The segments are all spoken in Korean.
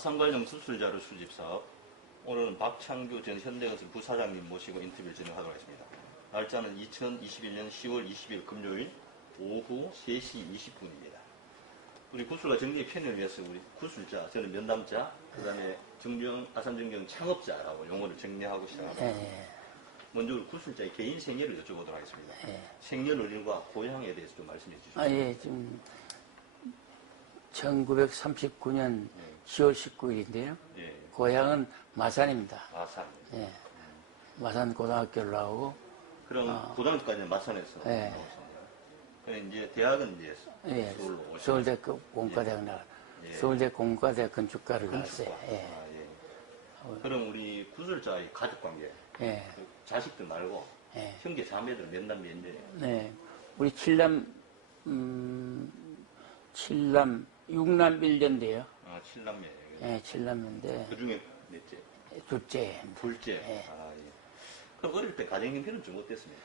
화상 관련 구술자료 수집 사업. 오늘은 박창규 전 현대건설 부사장님 모시고 인터뷰를 진행하도록 하겠습니다. 날짜는 2021년 10월 20일 금요일 오후 3시 20분입니다. 우리 구술과 정리의 편의를 위해서 우리 구술자, 저는 면담자, 그 다음에 아산정경 창업자라고 용어를 정리하고 시작합니다. 먼저 우리 구술자의 개인 생애를 여쭤보도록 하겠습니다. 생년월일과 고향에 대해서 좀 말씀해 주시죠. 지금 1939년 10월 19일인데요. 고향은 마산입니다. 마산. 마산 고등학교를 나오고. 그럼 고등학교까지는 마산에서 나오셨나요? 그럼 이제 대학은 이제 서울로 오셨나요? 서울대 공과대학 나왔어요. 서울대 공과대학 건축과를 나왔어요. 그럼 우리 구술자의 가족관계, 그 자식들 말고 형제 자매들 몇 남 몇 녀예요? 우리 칠남 6남 1년대요. 아, 7남매예요. 7남매인데. 그 중에 몇째? 둘째. 둘째. 그럼 어릴 때 가정 형편은 좀 어땠습니까?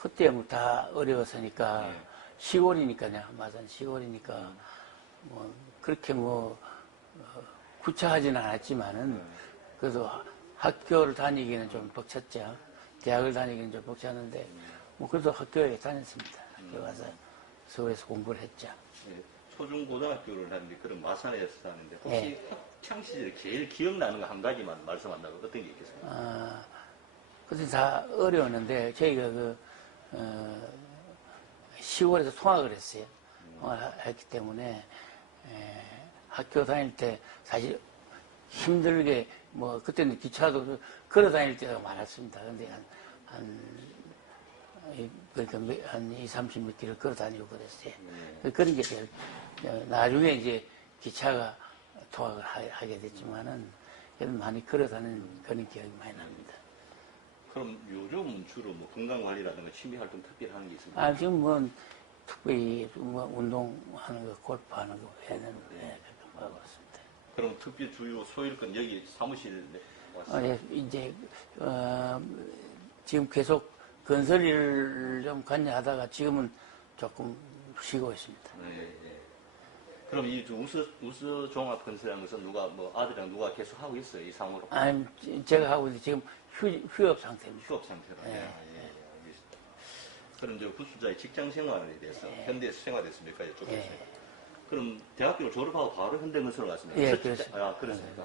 그때 뭐 다 어려웠으니까 시골이니까요. 마산 시골이니까 뭐 그렇게 뭐 구차하지는 않았지만은 그래도 학교를 다니기는 좀 벅찼죠. 대학을 다니기는 좀 벅찼는데 뭐 그래도 학교에 다녔습니다. 학교 가서 서울에서 공부를 했죠. 초중 고등학교를 하는데 그런 마산에서 사는데 혹시 학창 시절에 제일 기억나는 거 한 가지만 말씀한다면 어떤 게 있겠습니까? 그때 다 어려웠는데 저희가 시골에서 통학을 했어요. 통학을 했기 때문에 학교 다닐 때 사실 힘들게 뭐 그때는 기차도 걸어 다닐 때가 많았습니다. 근데 그러니까 한 2, 30몇 킬로 걸어 다니고 그랬어요. 그런 게 제일 나중에 이제 기차가 통학을 하게 됐지만은 그래도 많이 걸어 다니는 그런 기억이 많이 납니다. 그럼 요즘은 주로 뭐 건강관리라든가 취미활동 특별히 하는 게 있습니까? 지금 뭐 특별히 뭐 운동하는 거, 골프하는 거 해는 그렇게 하고 있습니다. 그럼 특별 주요 소일건 여기 사무실에 왔어요? 이제 지금 계속 건설 일을 좀 관여하다가 지금은 조금 쉬고 있습니다. 그럼 이 우수 종합 건설이라는 것은 누가 뭐 아들이랑 누가 계속 하고 있어요, 이 상으로? 아니, 제가 하고 있는데 지금 휴업 상태입니다. 휴업 상태로. 알겠습니다. 그럼 이제 구술자의 직장 생활에 대해서 현대에서 생활에서 몇 가지 여쭤보겠습니다. 그럼 대학교를 졸업하고 바로 현대건설로 갔습니다. 그렇습니다. 그렇습니까?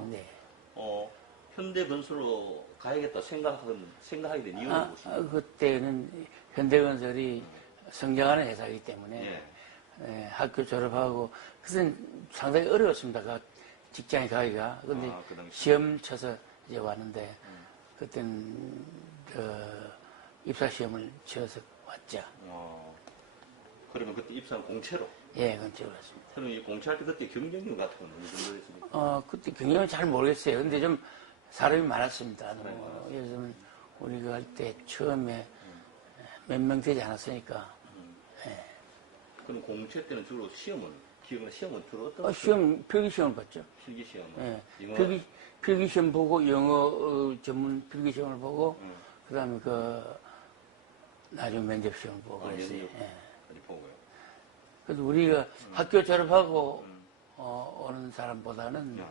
현대건설로 가야겠다 생각하게 된 이유는 무엇입니까? 그때는 현대건설이 성장하는 회사이기 때문에 학교 졸업하고 그것은 상당히 어려웠습니다. 그 직장에 가기가. 근데 시험 쳐서 이제 왔는데 그때는 입사 시험을 치러서 왔죠. 그러면 그때 입사는 공채로? 공채로 왔습니다. 그럼 이 공채할 때 그때 경쟁률 같은 건 어느 정도 됐습니까? 그때 경쟁은 잘 모르겠어요. 근데 좀 사람이 많았습니다. 요즘 우리가 할 때 처음에 몇 명 되지 않았으니까. 그럼 공채 때는 주로 시험은 주로 어떤? 필기시험을 봤죠. 필기시험은? 필기시험 보고, 영어 전문 필기시험을 보고, 그 다음에 나중에 면접시험을 보고 그랬어요. 보고요. 그래서 우리가 학교 졸업하고, 오는 사람보다는,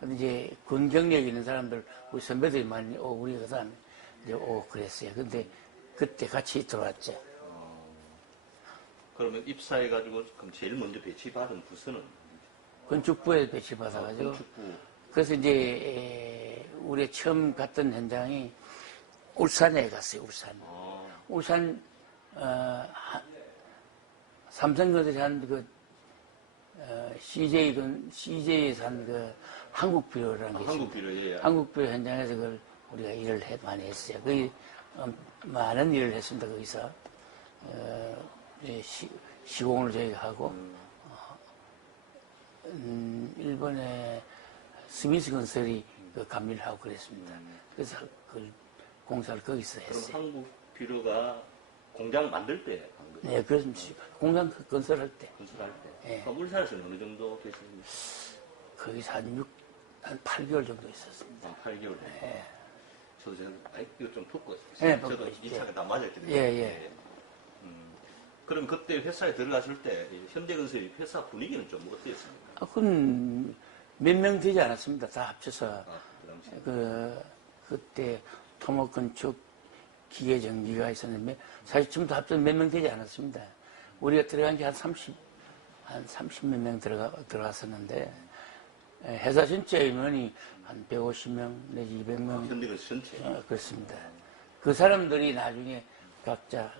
근데 이제 군 경력 있는 사람들, 우리 선배들이 많이 우리가 그 다음에 이제 그랬어요. 근데 그때 같이 들어왔죠. 그러면 입사해가지고 그럼 제일 먼저 배치받은 부서는? 건축부에 배치받아가지고. 건축부. 그래서 이제 우리 처음 갔던 현장이 울산에 갔어요. 울산 삼성건설이 한 CJ에서 한 한국비료라는 게 있습니다. 한국비료 현장에서 그걸 우리가 일을 많이 했어요. 거기 많은 일을 했습니다. 거기서 시공을 저희가 하고 일본의 스미스 건설이 감리를 하고 그랬습니다. 그래서 그 공사를 거기서 했어요. 그럼 한국비료가 공장 만들 때 한 거죠? 네, 그렇습니다. 공장 건설할 때. 그럼 울산에서는 어느 정도 계셨습니까? 거기서 한 8개월 정도 있었습니다. 8개월 정도? 저도 이거 좀 듣고 저도 이 차가 다 맞았거든요. 그럼 그때 회사에 들어가실 때 현대건설이 회사 분위기는 좀 어땠습니까? 그건 몇 명 되지 않았습니다. 다 합쳐서. 그 당시. 그때 토목 건축 기계 전기가 있었는데, 사실 지금도 합쳐서 몇 명 되지 않았습니다. 우리가 들어간 게 한 30몇 명 들어갔었는데, 회사 전체 인원이 한 150명 내지 200명. 현대건설 전체. 그렇습니다. 그 사람들이 나중에 각자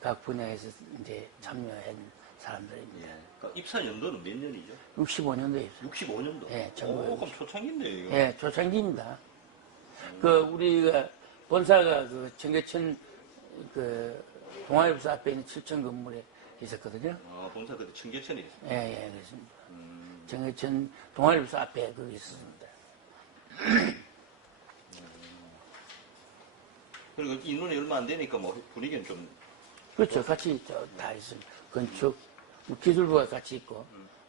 각 분야에서 이제 참여한 사람들입니다. 예. 그러니까 입사 연도는 몇 년이죠? 65년도에 입사. 65년도. 예, 오, 그럼 초창기인데요, 이거. 예, 초창기입니다. 우리가 본사가 청계천 동아일보사 앞에 있는 7층 건물에 있었거든요. 본사 그때 청계천에 있어요. 예, 그렇습니다. 청계천 동아일보사 앞에 거기 있었습니다. 그리고 인원이 얼마 안 되니까 뭐 분위기는 좀. 그렇죠. 같이 다 있습니다. 건축, 기술부가 같이 있고,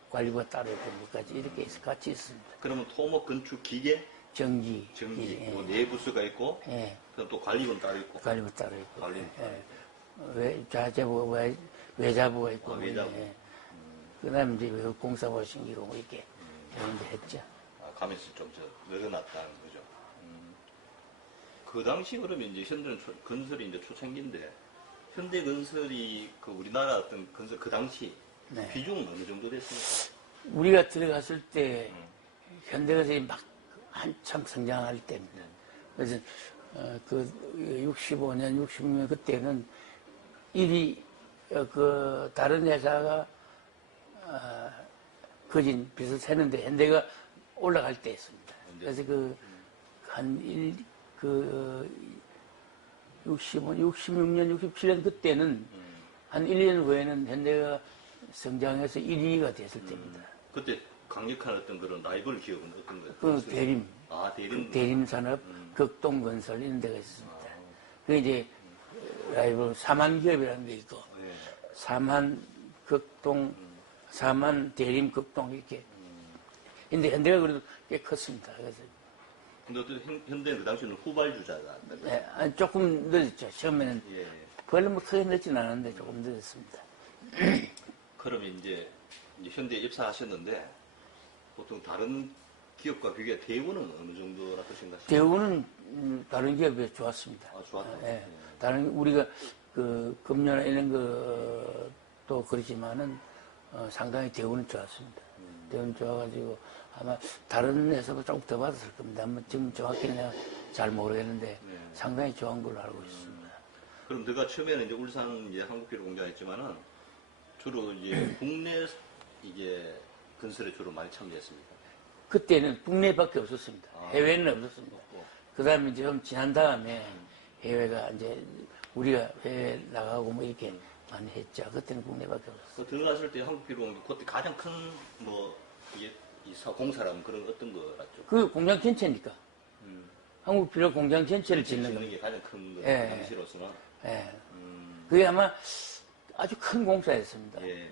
관리부가 따로 있고, 뭐까지 이렇게 같이 있습니다. 그러면 토목 건축 기계, 전기, 그리고 내부수가 있고, 예, 그럼 또 관리부는 따로 있고. 관리부 따로 있고, 관리부 외자부가 있고, 외자부. 그 다음에 이제 외국공사부 신기고 뭐 이렇게 이런 데 했죠. 가면서 좀 늘어났다는 거죠. 그 당시 그러면 이제 건설이 이제 초창기인데, 현대건설이 우리나라 어떤 건설 그 당시 네. 비중은 어느 정도 됐습니까? 우리가 들어갔을 때 현대건설이 막 한참 성장할 때입니다. 그래서 65년, 66년 그때는 다른 회사가 거진 빚을 세는데 현대가 올라갈 때였습니다. 그래서 66년, 67년 그때는 한 1년 후에는 현대가 성장해서 1위가 됐을 때입니다. 그때 강력한 어떤 그런 라이벌 기업은 어떤 거예요? 대림. 대림. 대림산업, 극동건설 이런 데가 있습니다. 그 이제 라이벌 사만기업이라는 게 있고, 네. 사만, 극동, 사만, 대림, 극동 이렇게. 근데 현대가 그래도 꽤 컸습니다. 그래서 근데 어떤 현대는 그 당시에는 후발주자다. 네, 조금 늦었죠. 처음에는 예. 별로 뭐 크게 늦진 않았는데 조금 늦었습니다. 그러면 이제 현대에 입사하셨는데 보통 다른 기업과 비교해 대우는 어느 정도라고 생각하세요? 대우는 다른 기업에 좋았습니다. 좋았다. 예. 다른 우리가 금년에 이런 것도 그렇지만은 상당히 대우는 좋았습니다. 대우는 좋아가지고 아마 다른 회사보다 조금 더 받았을 겁니다. 지금 정확히 내가 잘 모르겠는데 상당히 좋은 걸로 알고 있습니다. 그럼 너가 처음에는 이제 울산 이제 한국비료 공장했지만은 주로 이제 국내 이게 건설에 주로 많이 참여했습니다. 그때는 국내밖에 없었습니다. 해외는 없었습니다. 그 다음에 이제 좀 지난 다음에 해외가 이제 우리가 해외 나가고 뭐 이렇게 많이 했죠. 그때는 국내밖에 없었어요. 들어갔을 때 한국비료 그때 가장 큰 뭐 이게 공사라면 그런 어떤 거였죠? 그 공장 전체니까. 한국 비료 공장 전체를 짓는 게 가장 큰 거, 예. 당시로서는. 예. 그게 아마 아주 큰 공사였습니다. 예.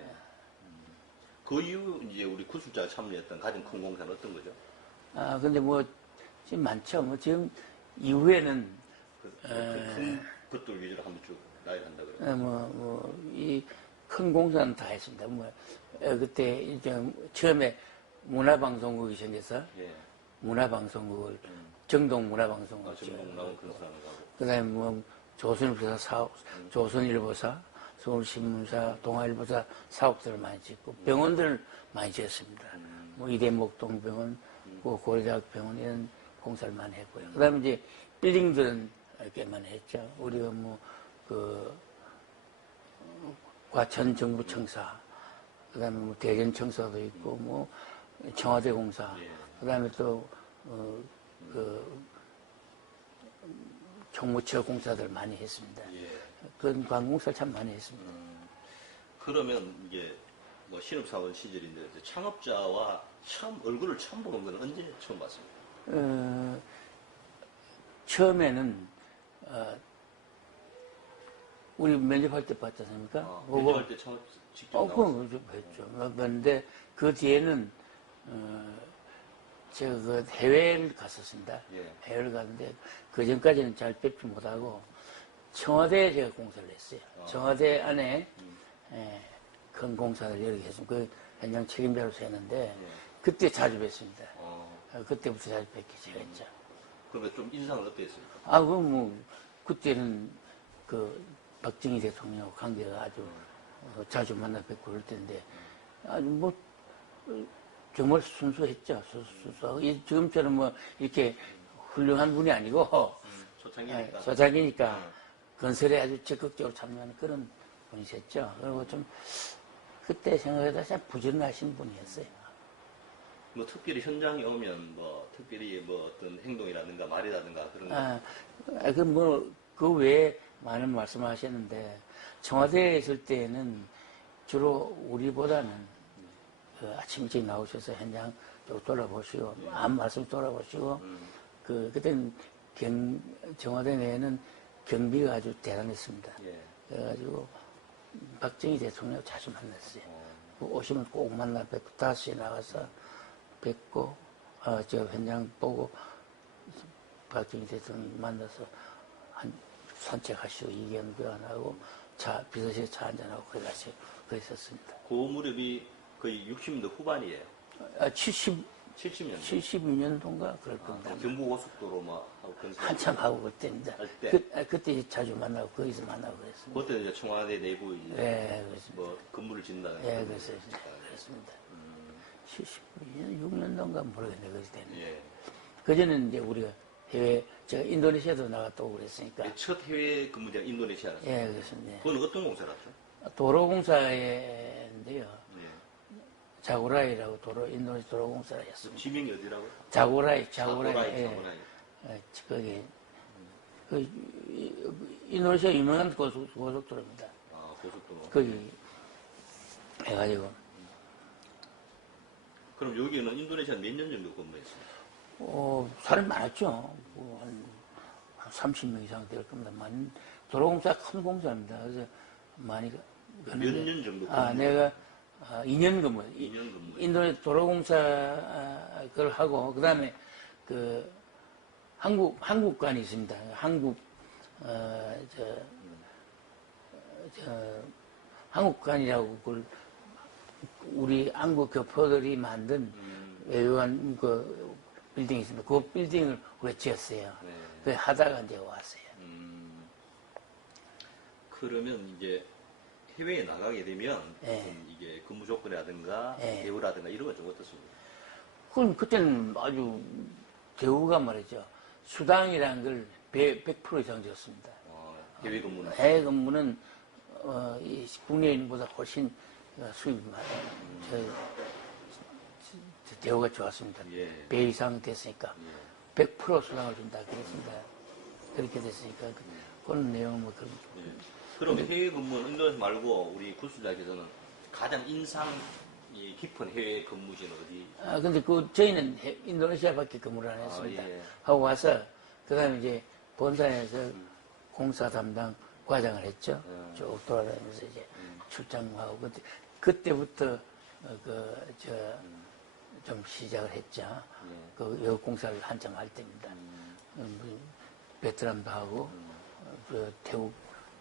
그 이후 이제 우리 구술자가 참여했던 가장 큰 공사는 어떤 거죠? 근데 뭐 지금 많죠. 뭐 지금 이후에는 큰 것들 위주로 한번 쭉 나열한다 그래요. 이 큰 공사는 다 했습니다. 그때 이제 처음에 문화방송국이 생겨서 문화방송국을 정동 문화방송국 정동 나온 건설하는 거고. 그다음에 조선일보사 사업, 조선일보사, 서울신문사, 동아일보사 사업들을 많이 짓고 병원들을 많이 지었습니다. 이대목동병원, 고려대학병원 이런 공사를 많이 했고요. 그다음에 이제 빌딩들은 꽤 많이 했죠. 우리가 과천 정부청사, 그다음에 대전청사도 있고 청와대 공사, 그다음에 또 총무처 공사들 많이 했습니다. 그런 관공사를 참 많이 했습니다. 그러면 이게 신입사원 시절인데 창업자와 얼굴을 처음 보는 건 언제 처음 봤습니까? 처음에는 우리 면접할 때 봤지 않습니까? 면접할 때 처음 직접 나왔어요? 그건 했죠. 그런데 그 뒤에는 제가 해외를 갔었습니다. 해외를 갔는데 그 전까지는 잘 뵙지 못하고 청와대에 제가 공사를 했어요. 청와대 안에 큰 공사를 여러 개 했습니다. 그 현장 책임자로서 했는데 그때 자주 뵀습니다. 어, 그때부터 자주 뵙기 시작했죠. 그러면 좀 인상은 어땠습니까? 그럼 뭐, 그때는 그 박정희 대통령하고 관계가 아주 자주 만나 뵙고 그럴 때인데, 아주 뭐, 정말 순수했죠. 순수하고. 지금처럼 뭐, 이렇게 훌륭한 분이 아니고, 초창기니까. 소작이니까 건설에 아주 적극적으로 참여하는 그런 분이셨죠. 그리고 좀, 그때 생각해도 참 부지런하신 분이었어요. 뭐 특별히 현장에 오면 뭐 특별히 뭐 어떤 행동이라든가 말이라든가 그런 거. 그 외에 많은 말씀하셨는데, 청와대에 있을 때는 주로 우리보다는 아침 일찍 나오셔서 현장 쭉 돌아보시고, 아무 말씀 돌아보시고, 그때는 청와대 내에는 경비가 아주 대단했습니다. 예. 그래가지고, 박정희 대통령 자주 만났어요. 오시면 꼭 만나 뵙고, 5시에 나가서 뵙고, 저 현장 보고, 박정희 대통령 만나서 산책하시고, 의견 교환하고, 비서실에 차 한잔하고, 그랬었습니다. 그 무렵이 거의 60년대 후반이에요. 70년대. 72년도인가 그럴 겁니다. 경부고속도로 막 하고 건설. 한참 하고 그때입니다. 할 때. 그때 자주 만나고, 거기서 만나고 그랬습니다. 그때 이제 청와대 내부 이제 네, 그렇습니다. 뭐 건물을 짓는다는. 예, 그랬습니다. 72년, 6년도인가 모르겠네, 그때 때는. 예. 그전에는 이제 우리가 제가 인도네시아도 나갔다 오고 그랬으니까. 네, 첫 해외 근무지가 인도네시아라서. 예, 그렇습니다. 그건 어떤 공사를 했죠? 도로공사인데요. 예. 자구라이라고 인도네시아 도로공사를 했습니다. 지명이 어디라고요? 자구라이. 자고라이. 거기, 인도네시아 유명한 고속도로입니다. 아, 고속도로. 거기, 해가지고, 그럼 여기는 인도네시아 몇 년 정도 근무했어요? 사람이 많았죠. 한 30명 이상 될 겁니다. 도로공사 큰 공사입니다. 그래서 많이 몇 년 정도 내가 2년 근무. 2년 근무. 인도네시아 도로공사 그걸 하고, 그 다음에 한국관이 있습니다. 한국관이라고 그걸 우리 한국 교포들이 만든 외교관 빌딩이 있습니다. 그 빌딩을 우리가 지었어요. 네. 그 하다가 이제 왔어요. 그러면 이제 해외에 나가게 되면 네. 좀 이게 근무 조건이라든가 네. 대우라든가 이런 건 좀 어떻습니까? 그럼 그때는 아주 대우가 말이죠. 수당이라는 걸 100% 이상 줬습니다. 해외 근무는? 해외 근무는 이 국내인보다 훨씬 수입이 많아요. 대우가 좋았습니다. 예. 배 이상 됐으니까 예. 100% 수당을 준다 그랬습니다. 그렇게 됐으니까 그런 내용은 뭐 그런. 예. 그럼 해외 근무는 인도네시아 말고 우리 구수자께서는 가장 인상이 깊은 해외 근무지는 어디? 근데 저희는 인도네시아밖에 근무를 안 했습니다. 예. 하고 와서 그 다음에 이제 본사에서 공사 담당 과장을 했죠. 쭉 돌아다니면서 이제 출장하고 그때부터 좀 시작을 했죠. 그 여공사를 한참 할 때입니다. 베트남도 하고 태국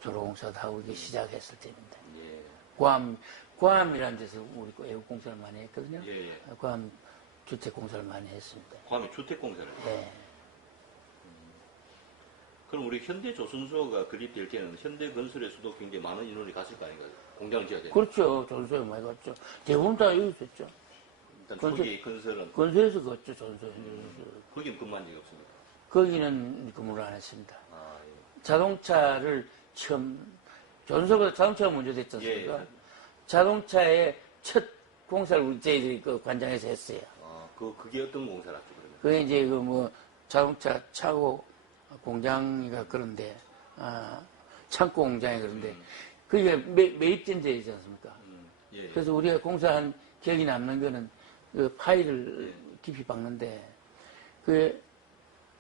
도로공사도 하고 이게 시작했을 때입니다. 예. 괌이라는 데서 우리 애국공사를 많이 했거든요. 예, 예. 괌 주택공사를 많이 했습니다. 괌에 주택공사를. 네. 그럼 우리 현대조선소가 건립될 때는 현대건설에서도 굉장히 많은 인원이 갔을 거 아닌가요? 공장을 지어야 되는. 그렇죠. 전소에 많이 갔죠. 대부분 다 여기 있었죠. 일단 초기 건설은 건설에서 갔죠. 전소에. 거기는 근무한 적이 없습니다. 거기는 근무를 안 했습니다. 아, 예. 자동차를 전소보다 자동차가 먼저 됐지 않습니까? 예. 자동차의 첫 공사를 우리 저희들이 그 관장에서 했어요. 그게 어떤 공사를 했죠, 그러면? 그게 이제 자동차 차고 공장이가 그런데, 창고 공장이 그런데, 그게 매입된 데이지 않습니까? 예. 그래서 우리가 공사한 기억이 남는 거는 그 파일을 깊이 박는데,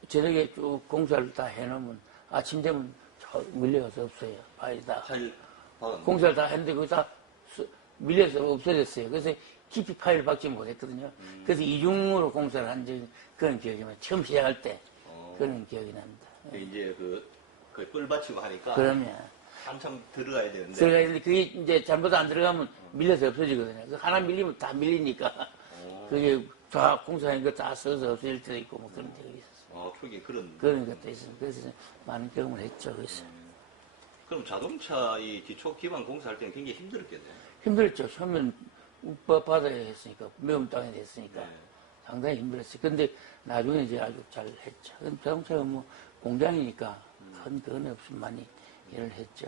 저녁에 쭉 공사를 다 해놓으면 아침 되면 밀려서 없어요. 파일이 다. 파일 박았는데. 공사를 다 했는데 그거 다 밀려서 없어졌어요. 그래서 깊이 파일을 박지 못했거든요. 그래서 이중으로 공사를 한 적이 그런 기억이 나요. 처음 시작할 때 그런 기억이 납니다. 이제 뿔 받치고 하니까. 그러면 한참 들어가야 되는데. 들어가야 되는데 그게 이제 잘못 안 들어가면 밀려서 없어지거든요. 하나 밀리면 다 밀리니까 그게 다 공사한 거 다 써서 없어질 때도 있고 뭐 그런 적이 있었어요. 초기에 그런 것도 있어요. 그래서 많은 경험을 했죠. 그래서 그럼 자동차 이 기초 기반 공사할 때는 굉장히 힘들었겠네요. 힘들었죠. 처음엔 바다에 했으니까 매운 땅에 했으니까 상당히 힘들었어요. 근데 나중에 이제 아주 잘 했죠. 자동차가 뭐 공장이니까 큰 그건 없이 많이 일을 했죠.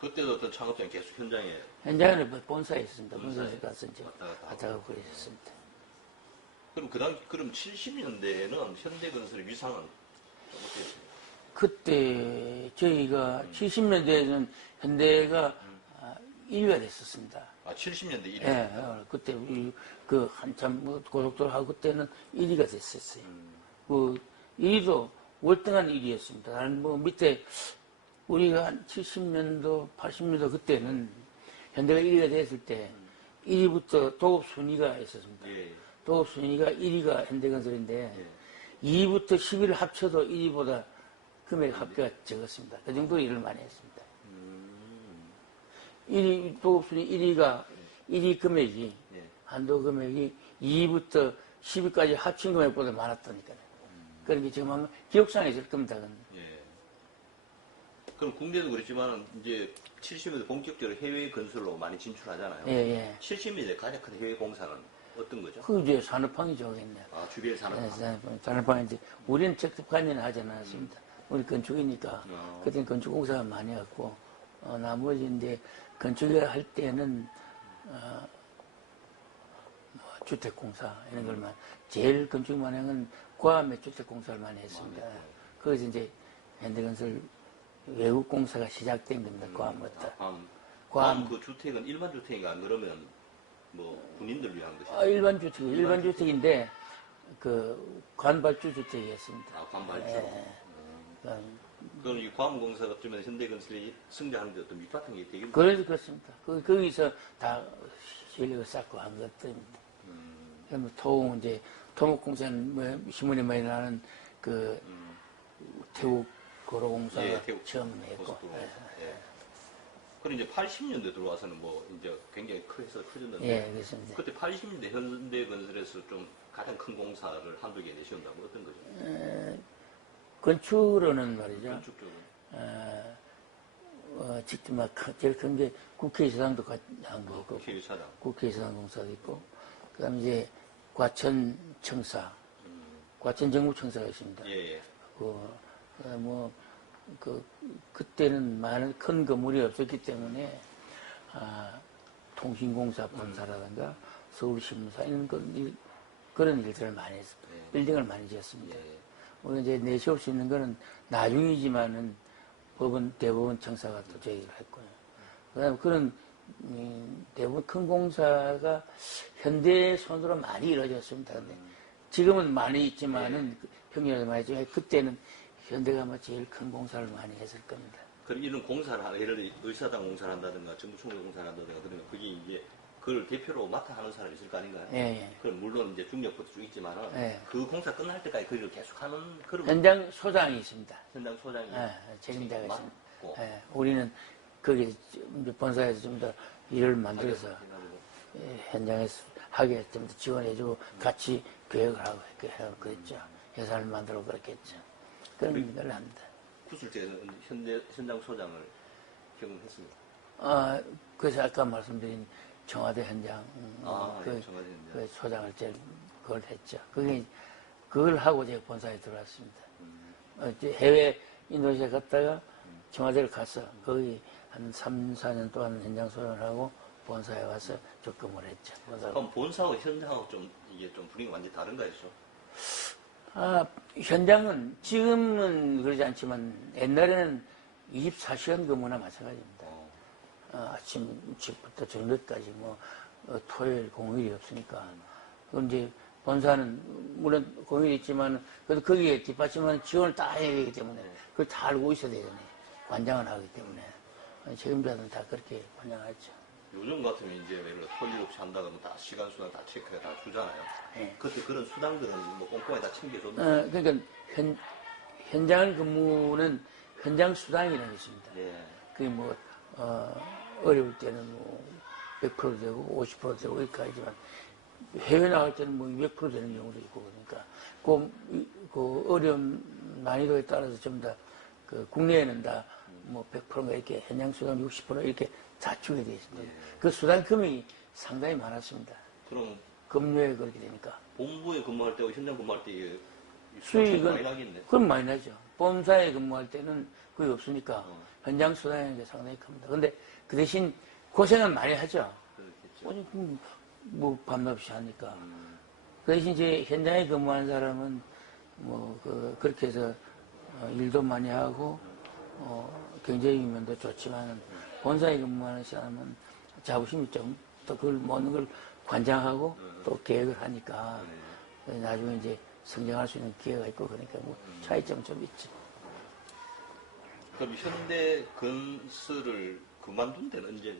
그때도 어떤 창업장이 계속 현장에 현장에는 본사에 있습니다. 본사에 가서 이제 갔다 가고 그랬습니다. 그럼 70년대에는 현대건설의 위상은 어땠어요? 그때 저희가 70년대에는 현대가 1위가 됐었습니다. 70년대 1위? 예, 그때 우리 그 한참 고속도로 하고 그때는 1위가 됐었어요. 그 1위도 월등한 1위였습니다. 나는 뭐 밑에 우리가 한 70년도, 80년도 그때는 현대가 1위가 됐을 때 1위부터 도급 순위가 있었습니다. 도급 순위가 1위가 현대건설인데 2위부터 10위를 합쳐도 1위보다 금액 합계가 적었습니다. 그 정도로 일을 많이 했습니다. 1위, 도급 순위 1위 금액이, 한도 금액이 2위부터 10위까지 합친 금액보다 많았다니까요. 그러니까 지금 기억상에 있을 겁니다. 그럼 국내도 그렇지만 이제 70년대 본격적으로 해외 건설로 많이 진출하잖아요. 70년대 가장 큰 해외 공사는 어떤 거죠? 그 이제 산업항이죠, 그겠네. 주변 산업항. 산업항인데 우리는 직접 관여는 하지 않았습니다. 우리 건축이니까 그때는 건축공사가 많이 했고 나머지 이제 건축을 할 때는 뭐 주택공사 이런 걸만 제일 건축 만행은 구암의 주택공사를 많이 했습니다. 거기서 이제 현대건설 외국 공사가 시작된 겁니다. 구암부터. 구암 그 주택은 일반 주택인가 그러면 뭐 군인들 위한 것이죠? 일반 주택인데 그 관발주 주택이었습니다. 관발주. 그럼 이 구암공사가 어쩌면 현대건설이 승자하는 데 어떤 밑바탕이 되겠네요. 그렇습니다. 거기서 다 실력을 쌓고 한 것들입니다. 그럼 이제 토목공사는 뭐 신문에 많이 나는 그 태국 고로공사가 처음 했고. 그럼 이제 80년대 들어와서는 뭐 이제 굉장히 커졌는데. 그렇습니다. 그때 80년대 현대건설에서 좀 가장 큰 공사를 한두 개 내셨다면 어떤 거죠? 건축으로는 말이죠. 건축적으로. 직접 막 제일 큰 게 국회의사당도 한 거고. 국회의사당. 국회의사당 공사도 있고. 그 다음에 이제 과천청사. 과천정부청사가 있습니다. 그때는 많은 큰 건물이 없었기 때문에, 통신공사 본사라든가 서울신문사 그런 일들을 많이 했습니다. 빌딩을 많이 지었습니다. 우리 이제 내세울 수 있는 거는 나중이지만은 대법원 청사가 또 저희를 했고요. 그 다음에 그런, 대부분 큰 공사가 현대 손으로 많이 이루어졌습니다. 근데 지금은 많이 있지만은, 평년에 많이 있지만, 그때는 현대가 아마 제일 큰 공사를 많이 했을 겁니다. 그럼 이런 공사를 예를 들어 의사당 공사를 한다든가 정부총회 공사를 한다든가 그러면 그게 이제 그걸 대표로 맡아 하는 사람이 있을 거 아닌가요? 그럼 물론 이제 중력부터 쭉 있지만은 그 공사 끝날 때까지 그걸 계속 하는 그런 현장 소장이 있습니다. 현장 소장이 책임자가 있습니다. 우리는 거기 본사에서 좀 더 일을 만들어서 현장에서 하게 좀 더 지원해주고 같이 계획을 하고 그랬죠. 예산을 만들고 그렇게 했죠. 그런 걸 합니다. 구슬대에는 현장 소장을 경험했습니다. 그래서 아까 말씀드린 청와대 현장, 청와대 현장. 그 소장을 제일 그걸 했죠. 그걸 하고 제가 본사에 들어왔습니다. 해외 인도네시아 갔다가 청와대를 가서 거기 한 3, 4년 동안 현장 소장을 하고 본사에 와서 접근을 했죠. 그럼 본사하고 현장하고 이게 좀 분위기가 완전히 다른가 했죠? 현장은 지금은 그러지 않지만 옛날에는 24시간 근무나 마찬가지입니다. 아침 일찍부터 저녁까지 토요일 공휴일이 없으니까. 그럼 이제 본사는 물론 공휴일이 있지만 그래도 거기에 뒷받침하는 지원을 다 해야 되기 때문에 그걸 다 알고 있어야 되잖아요. 관장을 하기 때문에. 책임자들은 다 그렇게 관장하죠. 요즘 같으면 이제 예를 들어 토일 없이 한다고 하면 다 시간 수당 다 체크해 다 주잖아요. 그때 그런 수당들은 뭐 꼼꼼하게 다 챙겨줬나요? 그러니까 현장 근무는 현장 수당이라는 게 있습니다. 그게 어려울 때는 100% 되고 50% 되고 여기까지만 해외 나갈 때는 뭐 200% 되는 경우도 있고 그러니까 그 어려움 난이도에 따라서 전부 다 그 국내에는 다 뭐 100%가 이렇게 현장 수당 60% 이렇게 자축이 되어 있습니다. 그 수당금이 상당히 많았습니다. 그럼 금요에 그렇게 되니까. 본부에 근무할 때와 현장 근무할 때 수익은 많이 나겠네. 그건 많이 나죠. 본사에 근무할 때는 거의 없으니까 현장 수당이 상당히 큽니다. 근데 그 대신 고생은 많이 하죠. 그렇겠죠. 뭐 밤낮없이 하니까. 그 대신 이제 현장에 근무하는 사람은 그렇게 해서 일도 많이 하고 경제적 면도 좋지만 본사에 근무하는 사람은 자부심이 좀 또 그걸 모든 걸 관장하고 또 계획을 하니까 나중에 이제 성장할 수 있는 기회가 있고 그러니까 뭐 차이점은 좀 있죠. 그럼 현대 건설을 그만둔 데는 언제?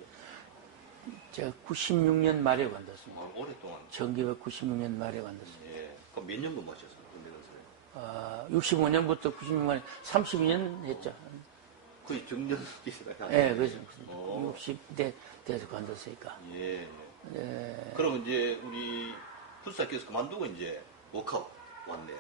제가 96년 말에 관뒀습니다. 오랫동안. 1996년 말에 관뒀습니다. 예. 그럼 몇 년 근무하셨어요? 현대 건설에? 65년부터 96년 32년 했죠. 거의 정년 비슷하게 네, 그래서 60대 돼서 관뒀으니까. 예. 예. 그럼 이제 우리 풋살께서 그만두고 이제 워크아웃 왔네요.